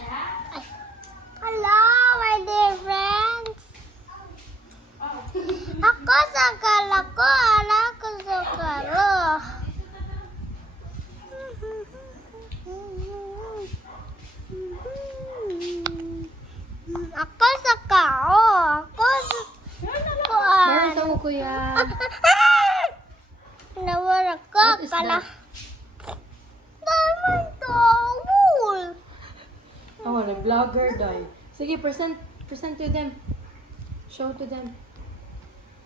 Hello, my dear friends. Ako sakal ako, anak ko sakal. Ako sakal. Ako Meron tayo, kuya. Nawala ko What is pala. that? Naman towel. Oh, nag-vlogger daw. Sige, present to them. Show to them.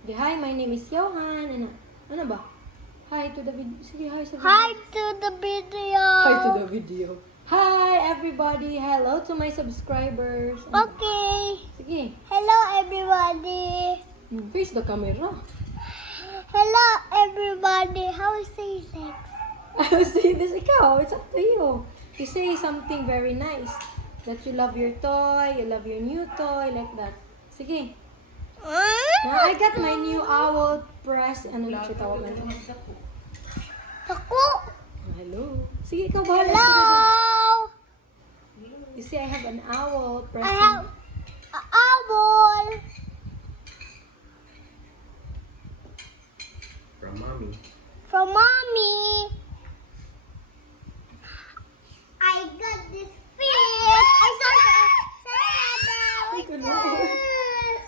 Okay, hi, my name is Johan. Ano ba? Hi to the video. Sige, hi sa video. Hi to the video. Hi to the video. Hi, everybody. Hello to my subscribers. Okay. Sige. Hello, everybody. Face the camera. Hello, everybody. How is it next? I will say this, ikaw. It's up to you. You say something very nice. That you love your toy, you love your new toy, like that. Sige. Now, I got my new owl press. Ano na siya tawag na? Ako. Hello. Sige, ikaw bahala. Hello. You see, I have an owl press. I have a owl. From mommy. From mommy. I got this fish. I saw Adam.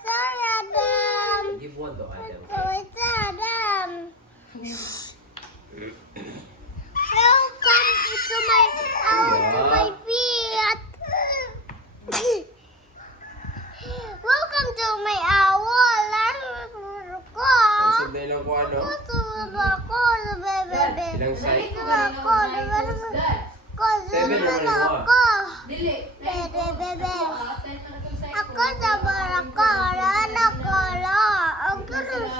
Sorry, Adam. Give one though, Adam. So it's Adam. Welcome to my feet. Welcome to my owl. Ang sunday lang ko ano? Ilang size? 7 naman mo. Ako sabar ako. Anak ko la. Ako na.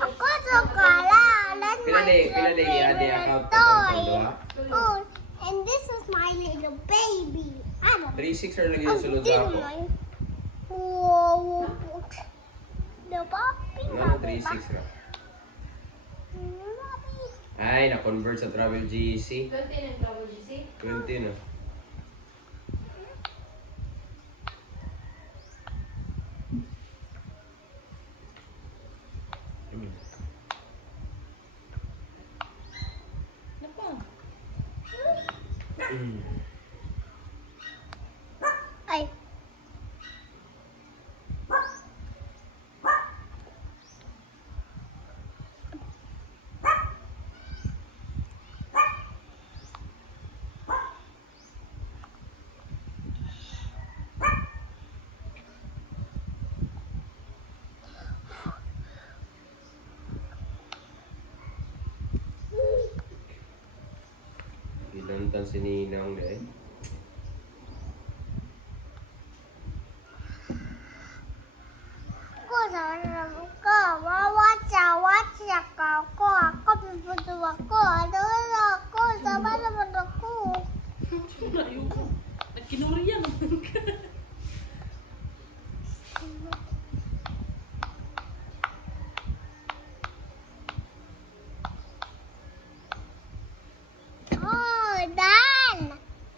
Ako sakala. That's Pila my day ade account ko toy. doon Oh, and this is my little baby. I don't 3-6 lagi yung sulod ako. Wow. The puppy. Ano 3-6 ra? Ay, na-convert sa Travel GC. 20 na. Ay. Ilan tan si Ninang dahil. Ako sana ko. Wawatsa ka ako. Ako piputo ako. Ano na ako. Sama naman ako. Ayoko. Nagkinuri yan.